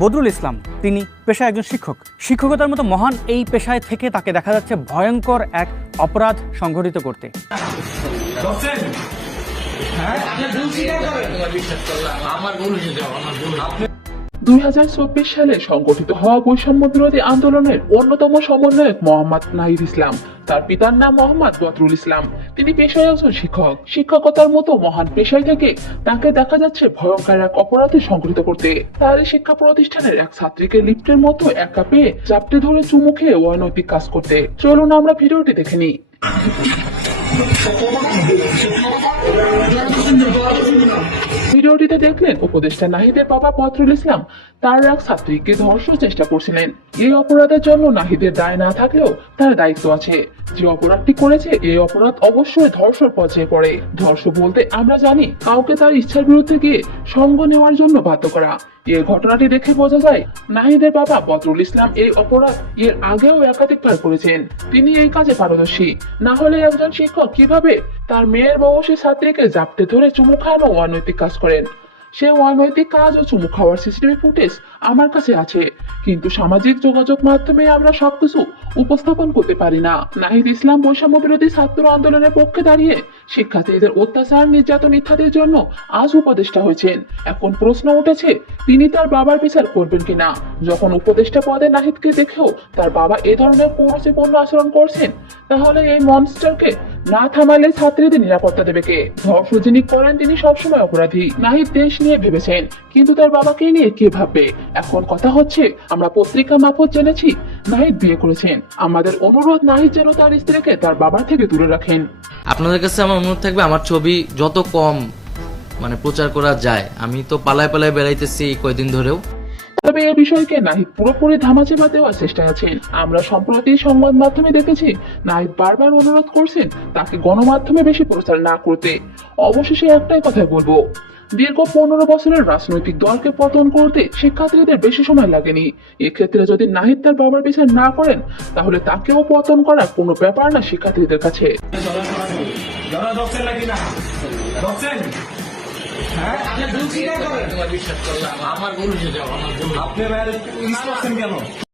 বদরুল ইসলাম তিনি পেশায় একজন শিক্ষক। শিক্ষকতার মতো মহান এই পেশায় থেকে তাকে দেখা যাচ্ছে ভয়ঙ্কর এক অপরাধ সংঘটিত করতে। 2024 সালে সংগঠিত হওয়া বৈষম্য বিরোধী আন্দোলনের অন্যতম সমন্বয়ক মোহাম্মদ নাহিদ ইসলাম। তার পিতার নাম মোহাম্মদ বদরুল ইসলাম। তিনি পেশায় একজন শিক্ষক। শিক্ষকতার মতো মহান পেশায় থেকে তাকে দেখা যাচ্ছে ভয়ঙ্কর এক অপরাধে সংগঠিত করতে। তার শিক্ষা প্রতিষ্ঠানের এক ছাত্রীকে লিফটের মতো একা পেয়ে চাপটে ধরে চুমু খেয়ে অনৈতিক কাজ করতে। চলুন আমরা ভিডিওটি দেখে নিই। ভিডিওটিতে দেখলেন উপদেষ্টা নাহিদের বাবা বদরুল ইসলাম তার এক ছাত্রীকে ধর্ষণের চেষ্টা করছিলেন। এই অপরাধের জন্য নাহিদের দায় না থাকলেও তার দায়িত্ব আছে। যে অপরাধটি করেছে এই অপরাধ অবশ্যই ধর্ষণ পর্যায়ে পড়ে। ধর্ষণ বলতে আমরা জানি কাউকে তার ইচ্ছার বিরুদ্ধে গিয়ে সঙ্গ নেওয়ার জন্য বাধ্য করা। এই ঘটনাটি দেখে বোঝা যায় নাহিদের বাবা বদরুল ইসলাম এই অপরাধ এর আগেও একাধিকবার করেছেন। তিনি এই কাজে পারদর্শী। না হলে একজন শিক্ষক কিভাবে তার মেয়ের বয়সী ছাত্রীকে জাপটে ধরে চুমু খাওয়ানো অনৈতিক কাজ করেন? সে অনৈতিক কাজ ও চুমু খাওয়ার সিসিটিভি ফুটেজ আমার কাছে আছে, কিন্তু সামাজিক যোগাযোগ মাধ্যমে আমরা সবকিছু উপস্থাপন করতে পারি না। নাহিদ ইসলাম বৈষম্য বিরোধী ছাত্র আন্দোলনের পক্ষে দাঁড়িয়ে শিক্ষার্থীদের অত্যাচার নির্যাতন ইত্যাদির জন্য আজ উপদেষ্টা হয়েছেন। এখন প্রশ্ন উঠেছে তিনি তার বাবার বিচার করবেন কিনা। যখন উপদেষ্টা পদে নাহিদকে দেখেও তার বাবা এ ধরনের পৌরুষপূর্ণ আচরণ করছেন, তাহলে এই মনস্টারকে না থামালে ছাত্রীদের নিরাপত্তা দেবে কে? ধর্ষণ যিনি করেন তিনি সবসময় অপরাধী। নাহিদ দেশ নিয়ে ভেবেছেন, কিন্তু তার বাবাকে নিয়ে কে ভাববে? এখন কথা হচ্ছে আমরা পত্রিকা মারফত জেনেছি নাহিদ বিয়ে করেছেন। আমাদের অনুরোধ নাহিদ যেন তার স্ত্রীকে তার বাবার থেকে দূরে রাখেন। আপনাদের কাছে আমার অনুরোধ থাকবে আমার ছবি যত কম প্রচার করা যায়। আমি তো পালায় পালায় বেড়াইতেছি কয়েকদিন ধরেও। তবে এই বিষয়কে নাহিদ পুরোপুরি ধামাচাপা দেওয়ার চেষ্টায় আছেন। আমরা সম্প্রতি সংবাদ মাধ্যমে দেখেছি নাহিদ বারবার অনুরোধ করছেন তাকে গণমাধ্যমে বেশি প্রচার না করতে। অবশেষে একটাই কথা বলবো, দীর্ঘ 15 বছরের রাজনৈতিক দলকে পতন করতে শিক্ষার্থীদের বেশি সময় লাগেনি। এক্ষেত্রে যদি নাহিদ তার বাবার বিচার না করেন, তাহলে তাকেও পতন করা কোনো ব্যাপার না শিক্ষার্থীদের কাছে। আপনার